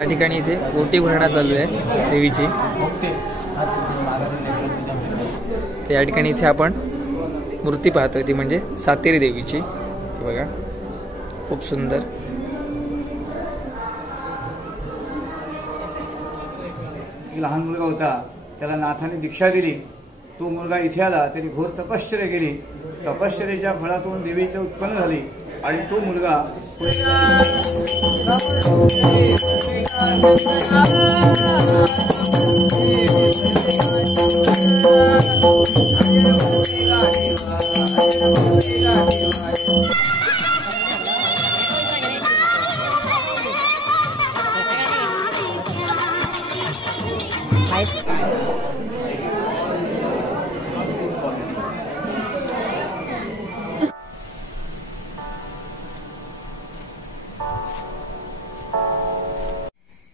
या ठिकाणी इथे ओटी भरणा चालू आहे देवीची। या ठिकाणी इथे आपण मूर्ती पाहतोय ती म्हणजे सातेरी देवीची। बघा खूप सुंदर। लहान मुलगा होता त्याला नाथाने दीक्षा दिली। तो मुलगा इथे आला त्यांनी घोर तपश्चर्या केली। तपश्चर्याच्या फळातून देवीचे उत्पन्न झाली आणि तो मुलगा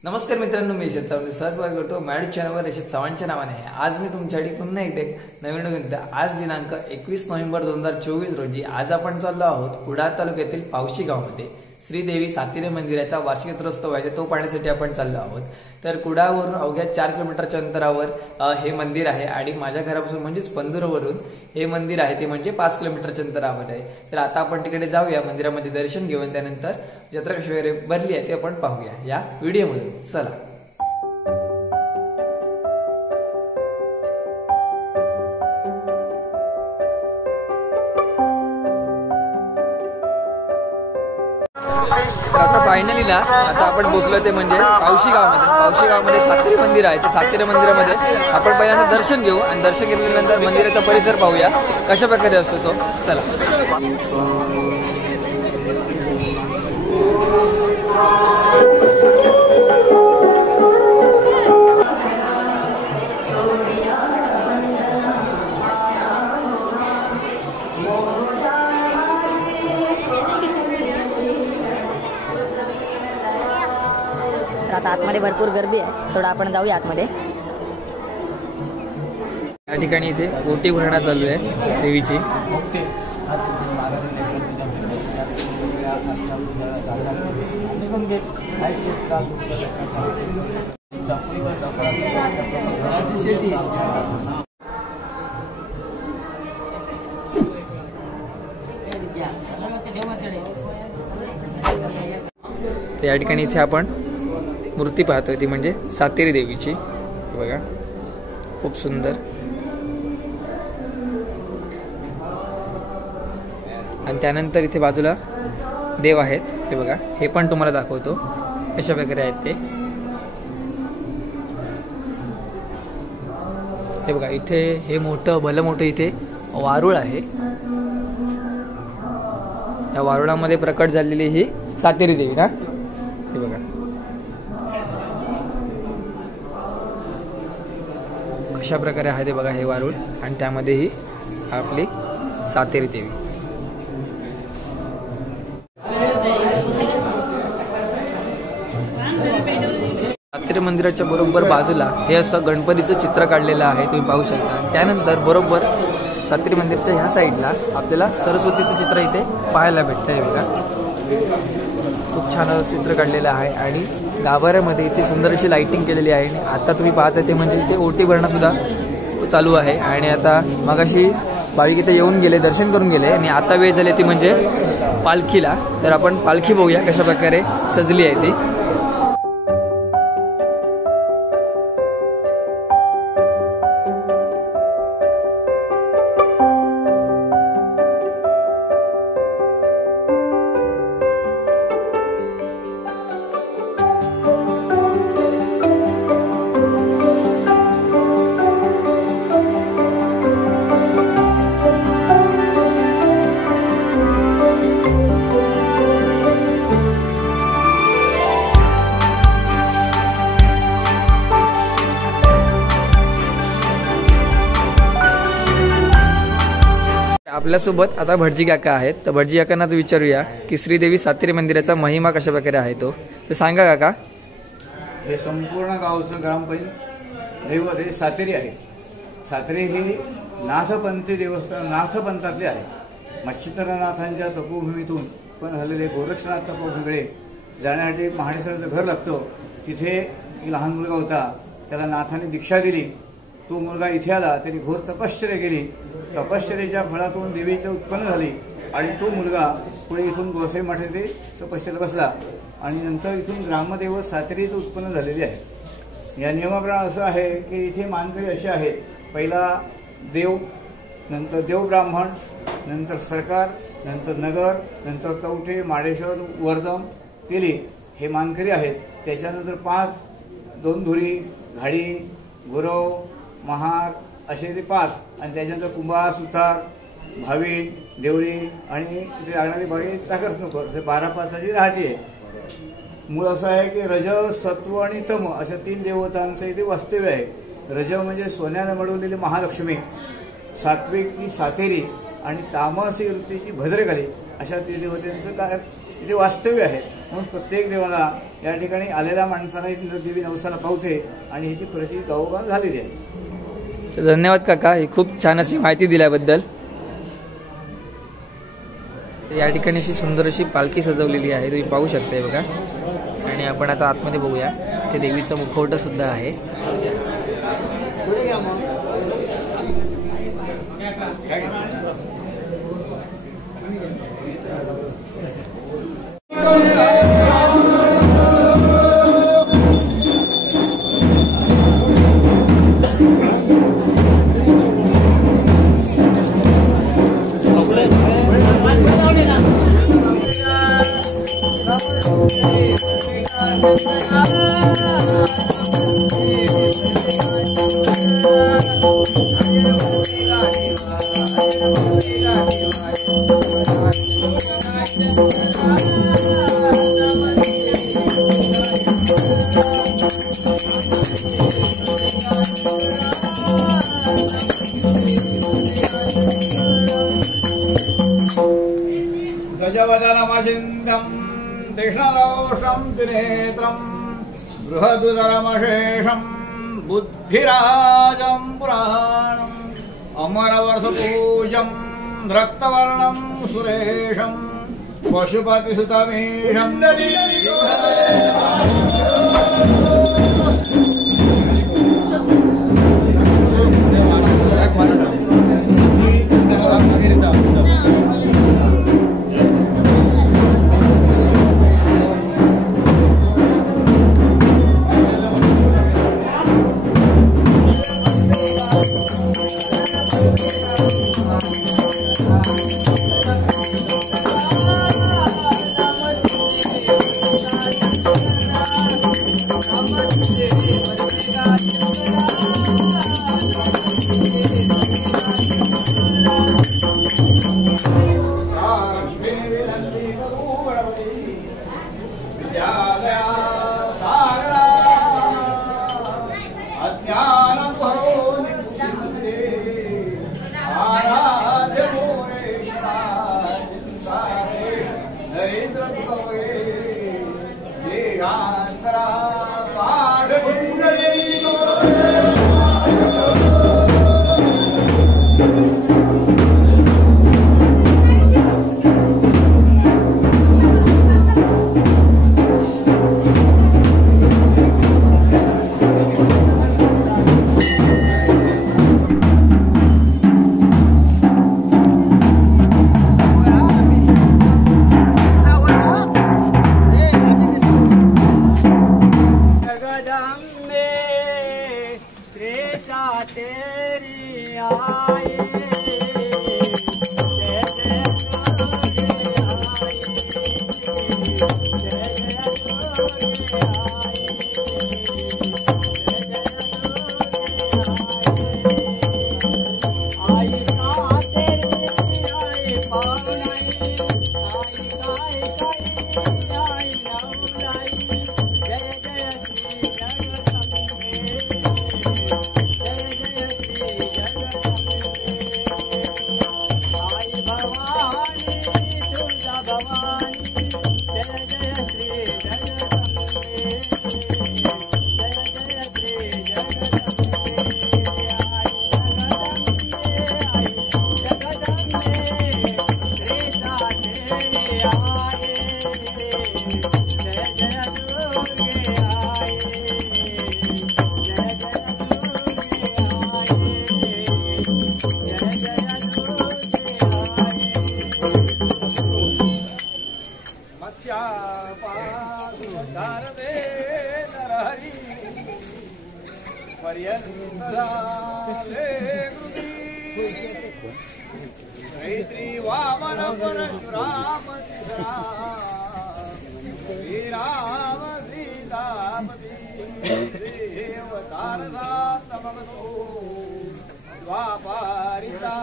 नमस्कार मित्रांनो, मी यशत चव्हाण सहज करतो मॅड चॅनलवर यशत चव्हाणच्या नावाने। आज मी तुमच्यासाठी पुन्हा एकदा नवीन घेतला। आज दिनांक 21 नोव्हेंबर 2024 रोजी आज आपण चाललो आहोत कुडाळ तालुक्यातील पावशी गावामध्ये श्रीदेवी सातेरी मंदिराचा वार्षिक रथोत्सव आहे तो पाहण्यासाठी आपण चाललो आहोत। तर कुडाळवरून अवघ्या 4 किलोमीटरच्या अंतरावर हे मंदिर आहे आणि माझ्या घरापासून म्हणजेच पंधुरवरून हे मंदिर आहे ते म्हणजे 5 किलोमीटरच्या अंतरावर आहे। तर आता आपण तिकडे जाऊया, मंदिरामध्ये दर्शन घेऊन त्यानंतर जत्रा कशी वगैरे भरली आहे ते आपण पाहूया या व्हिडिओमध्ये। चला तर आता फायनली ना आता आपण पोहोचलो ते म्हणजे पावशी गावामध्ये। पावशी गावामध्ये सातेरी मंदिर आहे। ते सातेरी मंदिरामध्ये आपण पहिल्यांदा दर्शन घेऊ आणि दर्शन घेतल्यानंतर मंदिराचा परिसर पाहूया कशा प्रकारे असतो तो। चला आता आतमध्ये भरपूर गर्दी आहे, थोडं आपण जाऊया आतमध्ये। या ठिकाणी इथे ओटी भरणा चालू आहे देवीची। या ठिकाणी इथे आपण मूर्ती पाहतोय ती म्हणजे सातेरी देवीची। बघा खूप सुंदर। आणि त्यानंतर इथे बाजूला देव आहेत, हे बघा हे पण तुम्हाला दाखवतो कशा प्रकारे आहेत ते। हे बघा इथे हे मोठं भलं मोठं इथे वारुळ आहे। या वारुळामध्ये प्रकट झालेली ही सातेरी देवी ना। हे बघा कशा प्रकारे आहे ते बघा हे वारुळ आणि त्यामध्ये ही आपली सातेरी देवी। सातेरी मंदिराच्या बरोबर बाजूला हे असं गणपतीचं चित्र काढलेलं आहे, तुम्ही पाहू शकता। त्यानंतर बरोबर सातेरी मंदिराच्या ह्या साईडला आपल्याला सरस्वतीचं चित्र इथे पाहायला भेटतं। हे बघा खूप छान चित्र काढलेलं आहे आणि गाभाऱ्यामध्ये इथे सुंदर अशी लाइटिंग केलेली आहे। आणि आता तुम्ही पाहता ते म्हणजे इथे ओटी भरणा सुद्धा चालू आहे। आणि आता मगाशी भाविक इथे येऊन गेले, दर्शन करून गेले आणि आता वेळ झाली ती म्हणजे पालखीला। तर आपण पालखी बघूया कशा प्रकारे सजली आहे ती। आपल्यासोबत आता भटजी काका आहेत। तर भटजी काकांना विचारूया की श्रीदेवी सातेरी मंदिराचा महिमा कशा प्रकारे आहे तो ते सांगा काका। हे संपूर्ण गावचं ग्रामपंचायत दैवत हे सातेरी आहे। सातेरी हे नाथपंथी देवस्थान नाथपंथातले आहे। मच्छिंद्रनाथांच्या तपोभूमीतून पण झालेले गोरक्षनाथ तपोभूमीकडे जाण्यासाठी महाडेश्वराचं घर लागतं। तिथे एक लहान मुलगा होता, त्याला नाथाने दीक्षा दिली. तो मुलगा इथे आला, त्यांनी घोर तपश्चर्या केली. तपश्चर्याच्या फळातून देवीचं उत्पन्न झाली आणि तो मुलगा पुढे इथून गोसाई मठात ते तपश्चर्याला बसला आणि नंतर इथून ग्रामदैवत सातेरीचं उत्पन्न झालेले आहे. या नियमाप्रमाणे असं आहे की इथे मानकरी असे आहेत, पहिला देव, नंतर देव ब्राह्मण, नंतर सरकार, नंतर नगर, नंतर तवठे, माडेश्वर, वर्धम, तेली हे मानकरी आहेत. त्याच्यानंतर 5 2 धुरी, घाडी, गुरव, महार असे ते 5 आणि त्याच्यानंतर कुंभार, सुतार, भावी, देवळी आणि इथे लागणारी बाई टाकच नको, असे 12-5ची राहते आहे. मूळ असं आहे की रज, सत्व आणि तम अशा 3 देवतांचं इथे वास्तव्य आहे. रज म्हणजे सोन्यानं मिळवलेली महालक्ष्मी, सात्विक ही सातेरी आणि तामसी वृत्तीची भद्रकाली अशा 3 देवतांचं काय इथे वास्तव्य आहे. म्हणून प्रत्येक देवाला या ठिकाणी आलेल्या माणसाला देवी नवसाला पावते आणि ह्याची प्रचिती गावोगाव झालेली आहे. धन्यवाद काका, ही खूप छान अशी माहिती दिल्याबद्दल. या ठिकाणी अशी सुंदर अशी पालखी सजवलेली आहे, तुम्ही पाहू शकताय बघा. आणि आपण आता आतमध्ये बघूया, इथे देवीचं मुखवटा सुद्धा आहे. गजवदनमचिन्त्यं कृष्णलोष्टं त्रिनेत्रं बृहदुदरमशेषं बुद्धिराजं पुराणम् अमरवर्षपूजं रक्तवर्णं सुरेशं पशुपतिसुतमीशं मैत्री वामन परशुराम श्रीराम सीतापती देवतारदा तमगतो द्वापारिता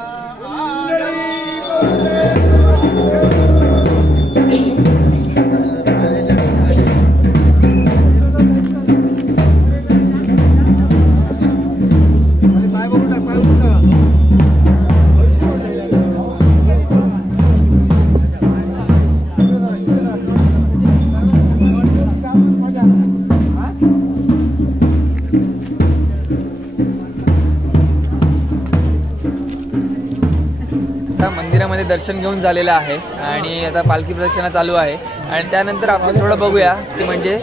मंदिरामध्ये दर्शन घेऊन झालेलं आहे आणि आता पालखी प्रदक्षिणा चालू आहे आणि त्यानंतर आपण थोडं बघूया की म्हणजे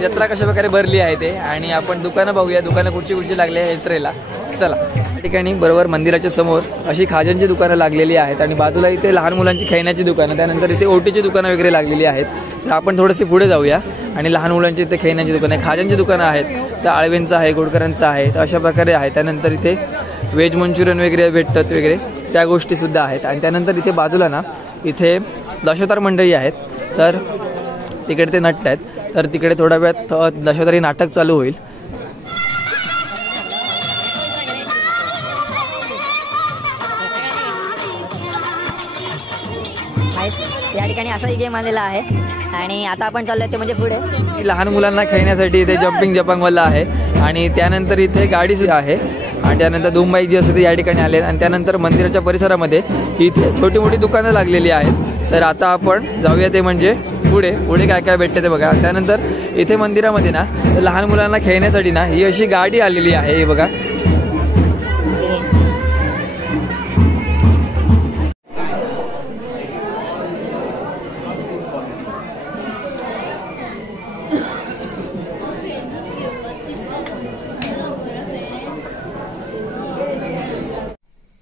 जत्रा कशा प्रकारे भरली आहे ते आणि आपण दुकानं बघूया दुकानं कुठची लागली आहे जत्रेला. चला या ठिकाणी बरोबर मंदिराच्या समोर अशी खाज्यांची दुकानं लागलेली आहेत आणि बाजूला इथे लहान मुलांची खेळण्याची दुकानं त्यानंतर इथे ओटीची दुकानं वगैरे लागलेली आहेत. तर आपण थोडेसे पुढे जाऊया आणि लहान मुलांची इथे खेळण्याची दुकानं आहे खाज्यांची दुकानं आहेत तर आळवेंचं आहे गोडकरांचं आहे तर अशा प्रकारे आहे. त्यानंतर इथे व्हेज मंचुरियन वगैरे भेटतात वगैरे त्या गोष्टीसुद्धा आहेत आणि त्यानंतर इथे बाजूला ना इथे दशावतार मंडळी आहेत तर तिकडे ते नट आहेत तर तिकडे थोड्या वेळात दशावतारी नाटक चालू होईल. या ठिकाणी असाही गेम आलेला आहे आणि आता आपण चाललोय ते म्हणजे पुढे लहान मुलांना खेळण्यासाठी इथे जम्पिंग जपांगवाला आहे आणि त्यानंतर इथे गाडी आहे आणि त्यानंतर धुमबाई जी असते ते या ठिकाणी आले आणि त्यानंतर मंदिराच्या परिसरामध्ये इथे छोटी मोठी दुकानं लागलेली आहेत. तर आता आपण जाऊया ते म्हणजे पुढे पुढे काय काय भेटते ते बघा. त्यानंतर इथे मंदिरामध्ये ना लहान मुलांना खेळण्यासाठी ना ही अशी गाडी आलेली आहे ही बघा.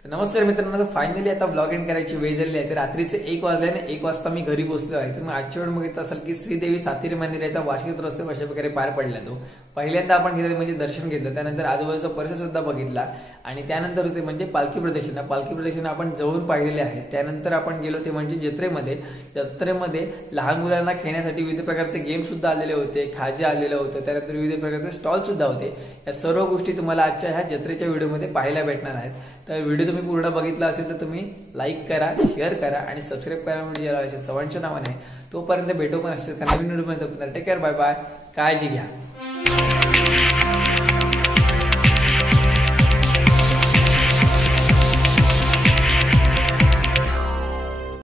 नमस्कार मित्रांनो, फायनली आता ब्लॉग एंड करायची वेळ झाली आहे. तर रात्रीचे 1 वाजल्याने 1 वाजता मी घरी पोहोचलो आहे. तुम्ही आजच्या वेळ बघितलं असाल की श्रीदेवी सातेरी मंदिराचा वार्षिक उत्सव अशा प्रकारे पार पडला. तो पहिल्यांदा आपण गेलो म्हणजे दर्शन घेतलं त्यानंतर आजूबाजूचा परिसर सुद्धा बघितला आणि त्यानंतर होते म्हणजे पालखी प्रदक्षिणा आपण जवळून पाहिलेले आहे. त्यानंतर आपण गेलो ते म्हणजे जत्रेमध्ये लहान मुलांना खेळण्यासाठी विविध प्रकारचे गेम सुद्धा आलेले होते खाजे आलेले होते त्यानंतर विविध प्रकारचे स्टॉल सुद्धा होते. या सर्व गोष्टी तुम्हाला आजच्या ह्या जत्रेच्या व्हिडिओमध्ये पाहायला भेटणार आहेत. तर व्हिडिओ तुम्ही पूर्ण बघितला असेल तर तुम्ही लाईक करा शेअर करा आणि सबस्क्राईब करा म्हणजे चव्हाणच्या नावाने. तोपर्यंत भेटू पण असेल नवीन व्हिडिओ मध्ये. टेक केअर बाय बाय काळजी घ्या.